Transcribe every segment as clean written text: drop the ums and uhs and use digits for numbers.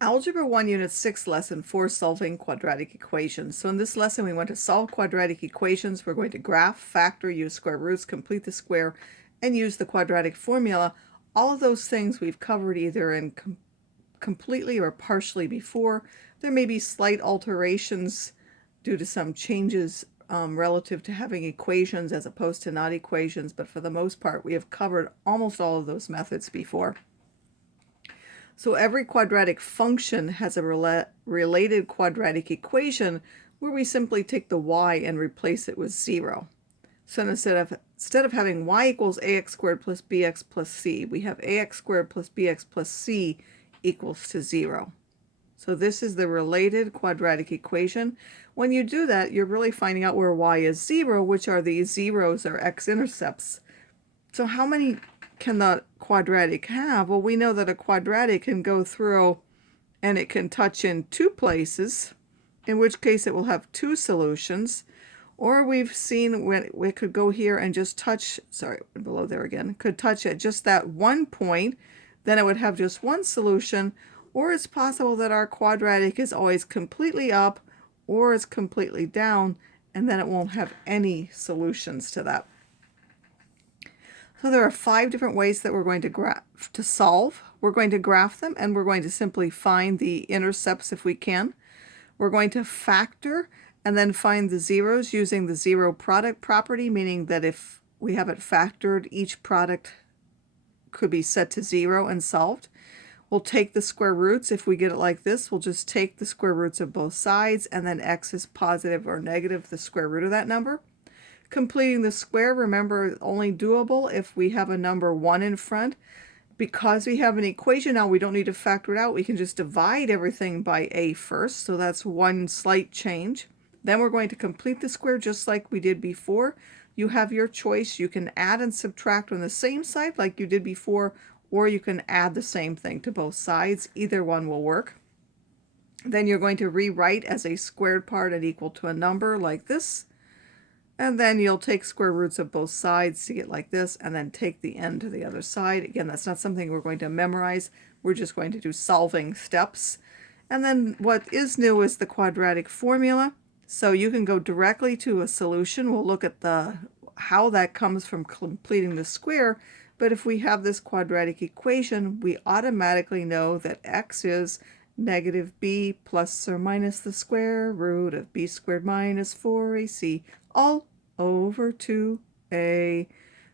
Algebra 1, Unit 6, Lesson 4, Solving Quadratic Equations. So in this lesson, we want to solve quadratic equations. We're going to graph, factor, use square roots, complete the square, and use the quadratic formula. All of those things we've covered either in completely or partially before. There may be slight alterations due to some changes relative to having equations as opposed to not equations, but for the most part, we have covered almost all of those methods before. So every quadratic function has a related quadratic equation where we simply take the y and replace it with 0. So instead of having y equals ax squared plus bx plus c, we have ax squared plus bx plus c equals to 0. So this is the related quadratic equation. When you do that, you're really finding out where y is 0, which are these zeros or x-intercepts. So how many can the quadratic have? Well, we know that a quadratic can go through and it can touch in two places, in which case it will have two solutions. Or we've seen when we could go here and just touch, sorry, below there again, could touch at just that one point, then it would have just one solution. Or it's possible that our quadratic is always completely up or it's completely down, and then it won't have any solutions to that. So there are 5 different ways that we're going to solve. We're going to graph them, and we're going to simply find the intercepts if we can. We're going to factor and then find the zeros using the zero product property, meaning that if we have it factored, each product could be set to 0 and solved. We'll take the square roots. If we get it like this, we'll just take the square roots of both sides, and then x is positive or negative the square root of that number. Completing the square, remember, only doable if we have a number 1 in front. Because we have an equation now, we don't need to factor it out. We can just divide everything by a first, so that's one slight change. Then we're going to complete the square just like we did before. You have your choice. You can add and subtract on the same side like you did before, or you can add the same thing to both sides. Either one will work. Then you're going to rewrite as a squared part and equal to a number like this. And then you'll take square roots of both sides to get like this, and then take the end to the other side. Again, that's not something we're going to memorize. We're just going to do solving steps. And then what is new is the quadratic formula. So you can go directly to a solution. We'll look at how that comes from completing the square. But if we have this quadratic equation, we automatically know that x is negative b plus or minus the square root of b squared minus 4ac all over 2a.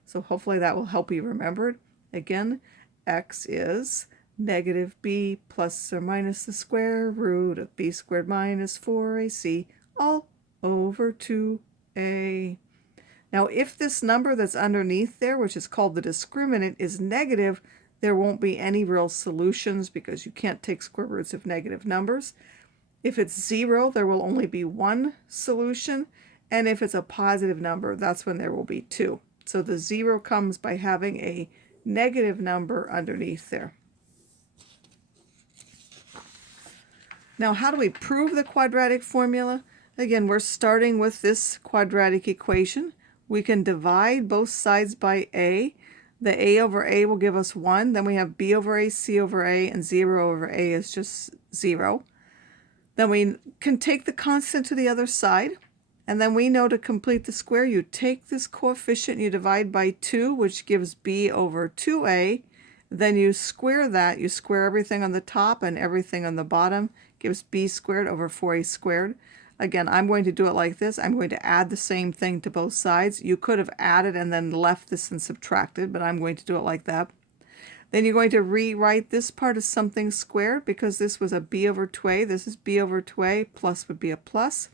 So hopefully that will help you remember it. Again, x is negative b plus or minus the square root of b squared minus 4ac all over 2a. Now, if this number that's underneath there, which is called the discriminant, is negative, there won't be any real solutions because you can't take square roots of negative numbers. If it's 0, there will only be one solution. And if it's a positive number, that's when there will be 2. So the 0 comes by having a negative number underneath there. Now, how do we prove the quadratic formula? Again, we're starting with this quadratic equation. We can divide both sides by a. The a over a will give us 1. Then we have b over a, c over a, and 0 over a is just 0. Then we can take the constant to the other side. And then we know to complete the square, you take this coefficient, you divide by 2, which gives b over 2a. Then you square that. You square everything on the top and everything on the bottom. Gives b squared over 4a squared. Again, I'm going to do it like this. I'm going to add the same thing to both sides. You could have added and then left this and subtracted, but I'm going to do it like that. Then you're going to rewrite this part as something squared because this was a b over 2a. This is b over 2a. Plus would be a plus.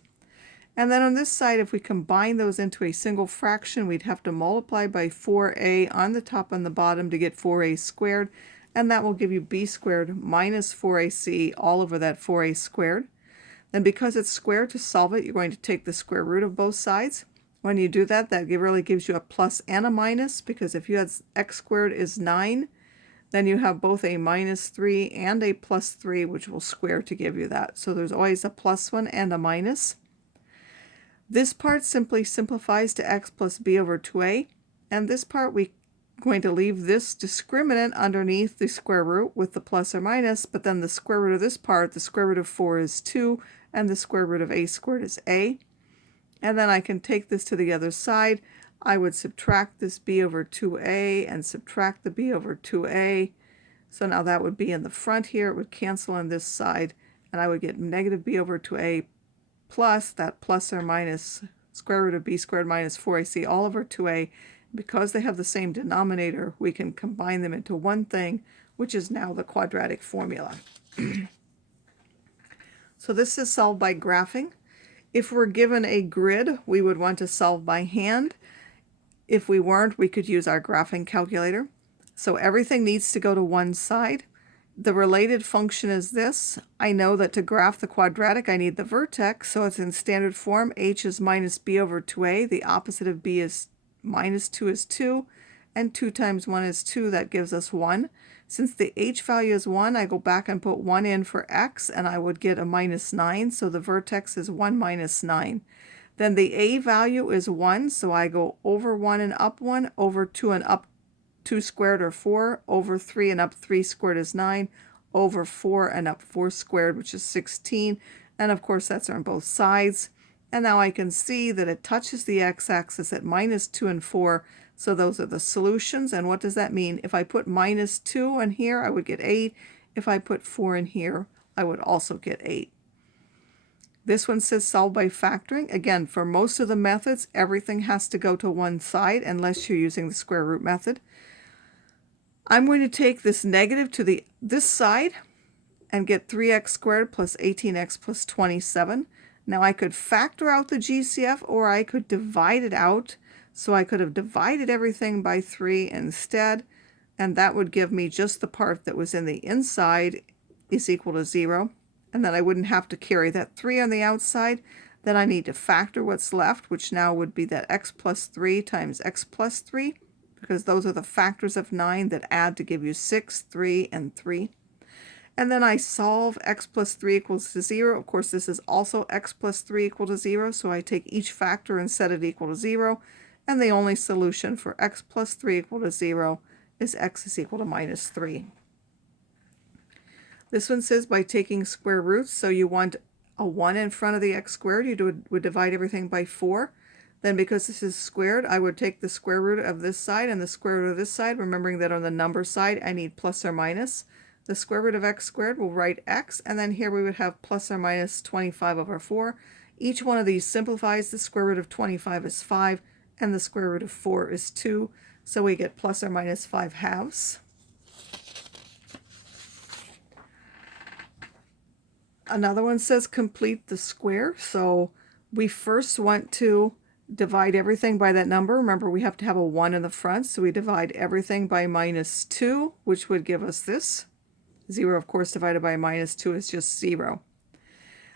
And then on this side, if we combine those into a single fraction, we'd have to multiply by 4a on the top and the bottom to get 4a squared. And that will give you b squared minus 4ac all over that 4a squared. Then because it's squared, to solve it, you're going to take the square root of both sides. When you do that, that really gives you a plus and a minus, because if you had x squared is 9, then you have both a minus 3 and a plus 3, which will square to give you that. So there's always a plus one and a minus. This part simply simplifies to x plus b over 2a, and this part we going to leave this discriminant underneath the square root with the plus or minus, but then the square root of this part, the square root of 4 is 2, and the square root of a squared is a. And then I can take this to the other side. I would subtract this b over 2a and subtract the b over 2a. So now that would be in the front here. It would cancel on this side, and I would get negative b over 2a plus that plus or minus square root of b squared minus 4ac all over 2a. Because they have the same denominator, we can combine them into one thing, which is now the quadratic formula. So this is solved by graphing. If we're given a grid, we would want to solve by hand. If we weren't, we could use our graphing calculator. So everything needs to go to one side. The related function is this. I know that to graph the quadratic, I need the vertex, so it's in standard form. H is minus b over 2a. The opposite of b is minus 2 is 2, and 2 times 1 is 2. That gives us 1. Since the h value is 1, I go back and put 1 in for x, and I would get a minus 9, so the vertex is 1 minus 9. Then the a value is 1, so I go over 1 and up 1, over 2 and up 2 squared or 4, over 3 and up 3 squared is 9, over 4 and up 4 squared, which is 16, and of course that's on both sides. And now I can see that it touches the x-axis at minus 2 and 4, so those are the solutions. And what does that mean? If I put minus 2 in here, I would get 8. If I put 4 in here, I would also get 8. This one says solve by factoring. Again, for most of the methods, everything has to go to one side unless you're using the square root method. I'm going to take this negative to this side and get 3x squared plus 18x plus 27. Now I could factor out the GCF, or I could divide it out. So I could have divided everything by 3 instead, and that would give me just the part that was in the inside is equal to 0. And then I wouldn't have to carry that 3 on the outside. Then I need to factor what's left, which now would be that x plus 3 times x plus 3, because those are the factors of 9 that add to give you 6, 3, and 3. And then I solve x plus 3 equals to 0. Of course, this is also x plus 3 equal to 0, so I take each factor and set it equal to 0. And the only solution for x plus 3 equal to 0 is x is equal to minus 3. This one says by taking square roots, so you want a 1 in front of the x squared, you would divide everything by 4. Then because this is squared, I would take the square root of this side and the square root of this side, remembering that on the number side I need plus or minus. The square root of x squared will write x, and then here we would have plus or minus 25 over 4. Each one of these simplifies. The square root of 25 is 5, and the square root of 4 is 2, so we get plus or minus 5 halves. Another one says complete the square, so we first want to divide everything by that number. Remember, we have to have a 1 in the front, so we divide everything by minus 2, which would give us this. 0, of course, divided by minus 2 is just 0.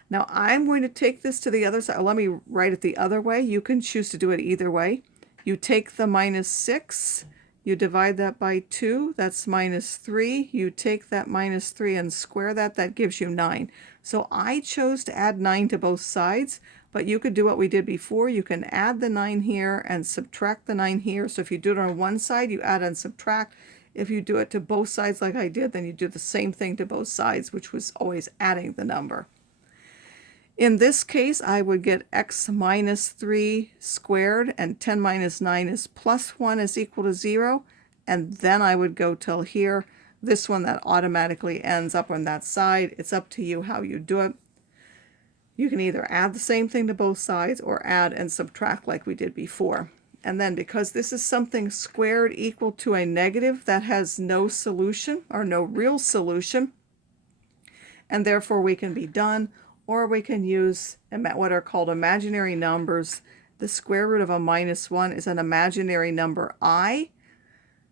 Now I'm going to take this to the other side. Let me write it the other way. You can choose to do it either way. You take the minus 6, you divide that by 2, that's minus 3. You take that minus 3 and square that, that gives you 9. So I chose to add 9 to both sides, but you could do what we did before. You can add the 9 here and subtract the 9 here. So if you do it on one side, you add and subtract. If you do it to both sides like I did, then you do the same thing to both sides, which was always adding the number. In this case, I would get x minus 3 squared, and 10 minus 9 is plus 1 is equal to 0. And then I would go till here. This one that automatically ends up on that side. It's up to you how you do it. You can either add the same thing to both sides or add and subtract like we did before. And then because this is something squared equal to a negative, that has no solution or no real solution, and therefore we can be done. Or we can use what are called imaginary numbers. The square root of a minus 1 is an imaginary number I.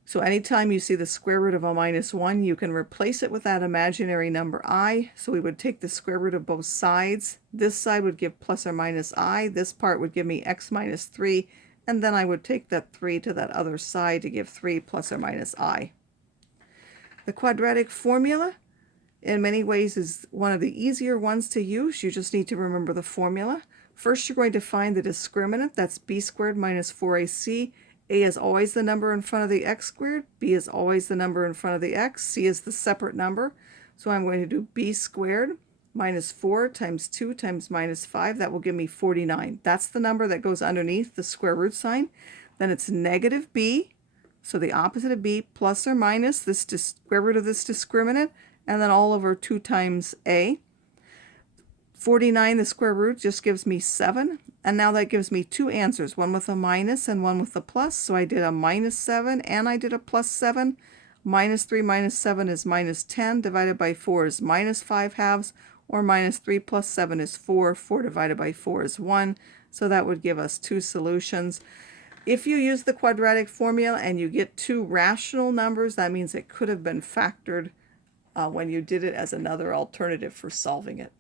So anytime you see the square root of a minus 1, you can replace it with that imaginary number I. So we would take the square root of both sides. This side would give plus or minus I. This part would give me x minus 3. And then I would take that 3 to that other side to give 3 plus or minus I. The quadratic formula, in many ways, is one of the easier ones to use. You just need to remember the formula. First, you're going to find the discriminant. That's b squared minus 4ac. A is always the number in front of the x squared, B is always the number in front of the x, C is the separate number. So I'm going to do b squared minus 4 times 2 times minus 5. That will give me 49. That's the number that goes underneath the square root sign. Then it's negative b, so the opposite of b, plus or minus this square root of this discriminant, and then all over 2 times a. 49, the square root, just gives me 7. And now that gives me two answers, one with a minus and one with a plus. So I did a minus 7 and I did a plus 7. Minus 3 minus 7 is minus 10, divided by 4 is minus 5 halves, or minus 3 plus 7 is 4. 4 divided by 4 is 1. So that would give us two solutions. If you use the quadratic formula and you get two rational numbers, that means it could have been factored when you did it as another alternative for solving it.